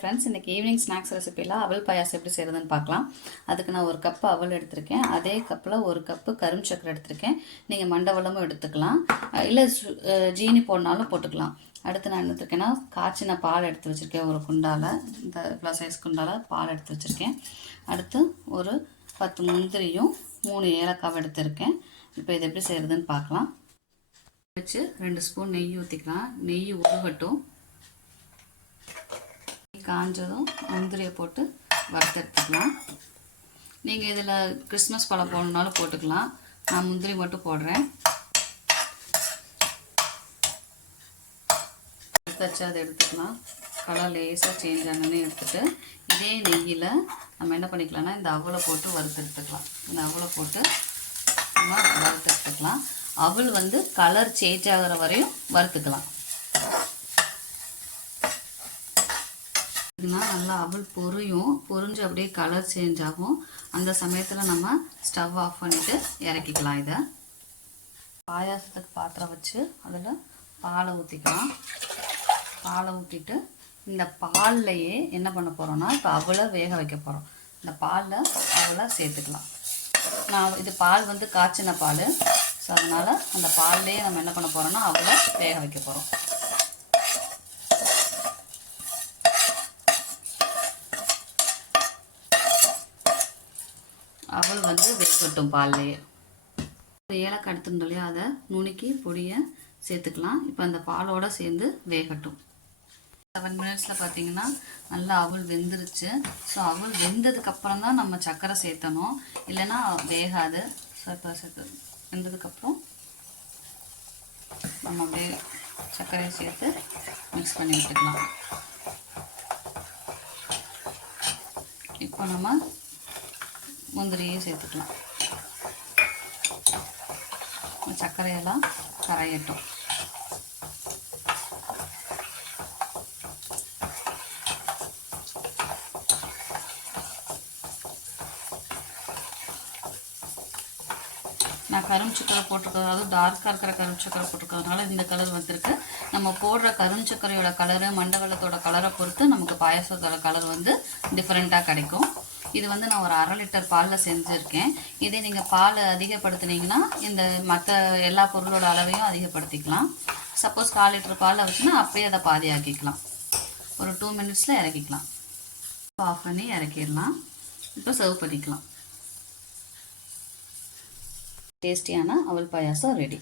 Friends இன்றைக்கி evening snacks ரெசிப்பியில் அவல் பாயாசம் எப்படி செய்கிறதுன்னு பார்க்கலாம். அதுக்கு நான் ஒரு கப்பு அவல் எடுத்திருக்கேன். அதே கப்பில் ஒரு கப்பு கரும் சக்கரை எடுத்திருக்கேன். நீங்கள் மண்டவளமும் எடுத்துக்கலாம். இல்லை ஜீனி போடனாலும் போட்டுக்கலாம். அடுத்து நான் என்ன எடுத்திருக்கேன்னா காய்ச்சின பால் எடுத்து வச்சுருக்கேன். ஒரு குண்டால் இந்த இவ்வளோ சைஸ் குண்டால் பால் எடுத்து வச்சுருக்கேன். அடுத்து ஒரு பத்து முந்திரியும் மூணு ஏலக்காவை எடுத்திருக்கேன். இப்போ இது எப்படி செய்கிறதுன்னு பார்க்கலாம். வச்சு ரெண்டு ஸ்பூன் நெய் ஊற்றிக்கலாம் நெய் உருகட்டும் காஞ்சதும் முந்திரியை போட்டு வறுத்தெடுத்துக்கலாம். நீங்கள் இதில் கிறிஸ்மஸ் பழம் போடணுனாலும் போட்டுக்கலாம். நான் முந்திரி மட்டும் போடுறேன். எடுத்து அதை எடுத்துக்கலாம். கலர் லேசாக சேஞ்ச் ஆனோடனே எடுத்துகிட்டு இதே நெய்யில் நம்ம என்ன பண்ணிக்கலாம்னா இந்த அவளை போட்டு வறுத்தெடுத்துக்கலாம். இந்த அவலை போட்டு நம்ம வறுத்தெடுத்துக்கலாம். அவல் வந்து கலர் சேஞ்ச் ஆகிற வரையும் வறுத்துக்கலாம். இதுனா நல்லா அவள் பொரியும். பொரிஞ்சு அப்படியே கலர் சேஞ்ச் ஆகும். அந்த சமயத்தில் நம்ம ஸ்டவ் ஆஃப் பண்ணிவிட்டு இறக்கிக்கலாம் இதை. பாயாசத்துக்கு பாத்திரம் வச்சு அதில் பாலை ஊற்றிக்கலாம் பாலை ஊற்றிட்டு இந்த பால்லையே என்ன பண்ண போகிறோன்னா இப்போ அவளை வேக வைக்க போகிறோம் இந்த பாலில் அவளை சேர்த்துக்கலாம். நான் இது பால் வந்து காய்ச்சின பால். ஸோ அதனால் அந்த பால்லையே நம்ம என்ன பண்ண போகிறோன்னா அவளை வேக வைக்க போகிறோம் அவள் வந்து வேகட்டும் பால்லையே ஏலக்காய் எடுத்துருந்தோம் இல்லையா அதை நுணுக்கி பொடியை சேர்த்துக்கலாம். இப்போ அந்த பாலோடு சேர்ந்து வேகட்டும். செவன் மினிட்ஸில் பார்த்தீங்கன்னா நல்லா அவள் வெந்துருச்சு. ஸோ அவள் வெந்ததுக்கப்புறம் தான் நம்ம சர்க்கரை சேர்த்தணும். இல்லைன்னா வேகாது. சர்க்கரை சேர்த்து வெந்ததுக்கப்புறம் நம்ம அப்படியே சர்க்கரையை சேர்த்து மிக்ஸ் பண்ணி விட்டுக்கலாம். இப்போ நம்ம முந்திரியும் சேர்த்துக்கலாம். சர்க்கரையெல்லாம் கரையட்டும். நான் கரும் சக்கரை போட்டிருக்கிறது அதாவது டார்க்காக இருக்கிற கரும் சக்கரை போட்டிருக்கிறதுனால இந்த கலர் வந்திருக்கு. நம்ம போடுற கரும் சக்கரையோட கலரு மண்டவளத்தோட கலரை பொறுத்து நமக்கு பாயசத்தோட கலர் வந்து டிஃப்ரெண்ட்டாக கிடைக்கும். இது வந்து நான் ஒரு அரை லிட்டர் பாலில் செஞ்சுருக்கேன். இதே நீங்கள் பால் அதிகப்படுத்துனீங்கன்னா இந்த மற்ற எல்லா பொருளோட அளவையும் அதிகப்படுத்திக்கலாம். சப்போஸ் கால் லிட்டர் பாலில் வச்சுன்னா அப்படியே அதை பாதி ஆக்கிக்கலாம் ஒரு டூ மினிட்ஸில் இறக்கிக்கலாம். ஆஃப் பண்ணி இறக்கிடலாம். இப்போ சர்வ் பண்ணிக்கலாம். டேஸ்டியான அவல் பாயாசம் ரெடி